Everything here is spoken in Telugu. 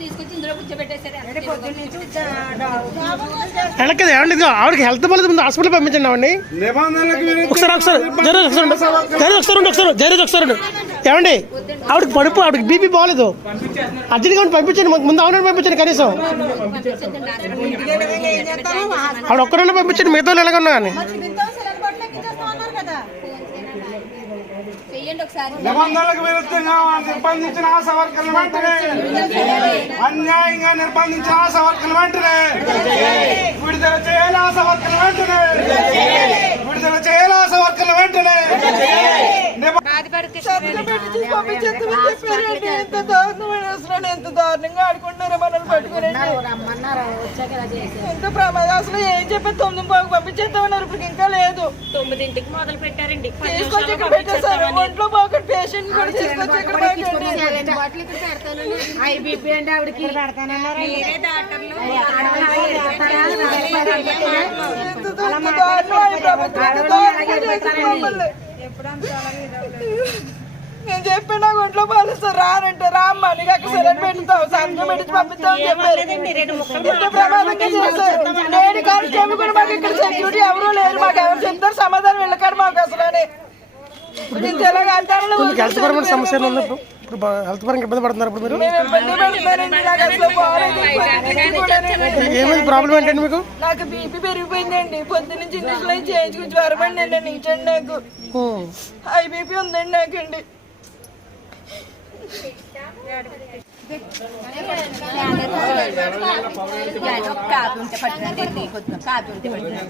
తీసుకొచ్చి ఆవిడకి హెల్త్ బాగాలేదు ముందు హాస్పిటల్ పంపించండి అవండి ఒకసారి ఒకసారి జరగదు ఒకసారి జరగదు ఒకసారి ఒకసారి జరగదు ఒకసారి ఏమండి? ఆవిడకి పడుపు ఆవిడకి బీపీ బాగాలేదు అర్జెంట్గా పంపించండి ముందు అవునండి పంపించండి కనీసం. ఆవిడ ఒక్కడన్నా పంపించండి మిగతా ఎలాగ ఉన్నాయని కానీ. నిబంధనలకు విరుద్ధంగా నిర్బంధించిన ఆశా వర్కర్లు వెంటనే. అన్యాయంగా నిర్బంధించిన ఆశా వర్కర్లు వెంటనే. విడుదల చేయాలి ఆశా వర్కర్లు వెంటనే. విడుదల చేయాలి ఆశా వర్కర్లు వెంటనే. ఎంత దారుణమైన అసలు ఎంత దారుణంగా ఆడుకుంటున్నారో మనల్ని ఎంత ప్రమాదం? అసలు ఏం చెప్పి తొమ్మిది బాగు పంపించేద్దామన్నారు ఇప్పుడు ఇంకా లేదు. తొమ్మిదింటికి మొదలు పెట్టారండి. పది తీసుకొచ్చి నిమిషాల్లో ఇక్కడ పెట్టేశారు పంపించేస్తామని. ఒంట్లో బాగా పేషెంట్ కూడా తీసుకొచ్చి ఇక్కడ పెట్టండి. ప్రభుత్వం, నేను చెప్పి నాకు ఒంట్లో బాధిస్తారు రానంటే రామ్మ నీకు అక్కడ పెడతావు సంతకం పెట్టి చెప్పారు. రెండు ముక్కలు ఇంత ప్రమాదంగా చేశారు? లేడీ కానిస్టేబుల్ కూడా మాకు ఇక్కడ సెక్యూరిటీ ఎవరూ లేరు మాకు ఎవరు చెప్తారు సమాధానం వెళ్ళకారు మాకు అసలు అని. హెల్త్ పరమైన ఇప్పుడు హెల్త్ పరంగా ఇబ్బంది పడుతున్నారు ఇప్పుడు మీరు. ఏమైంది? ప్రాబ్లం ఏంటండి మీకు? నాకు బీపీ పెరిగిపోయిందండి. పొద్దు నుంచి ఇంటిలో చేయించుకుని జ్వరం అండి నేను నీచండి నాకు. హై బీపీ ఉందండి నాకండి. काजून ते पटकन देते काजून ते पटकन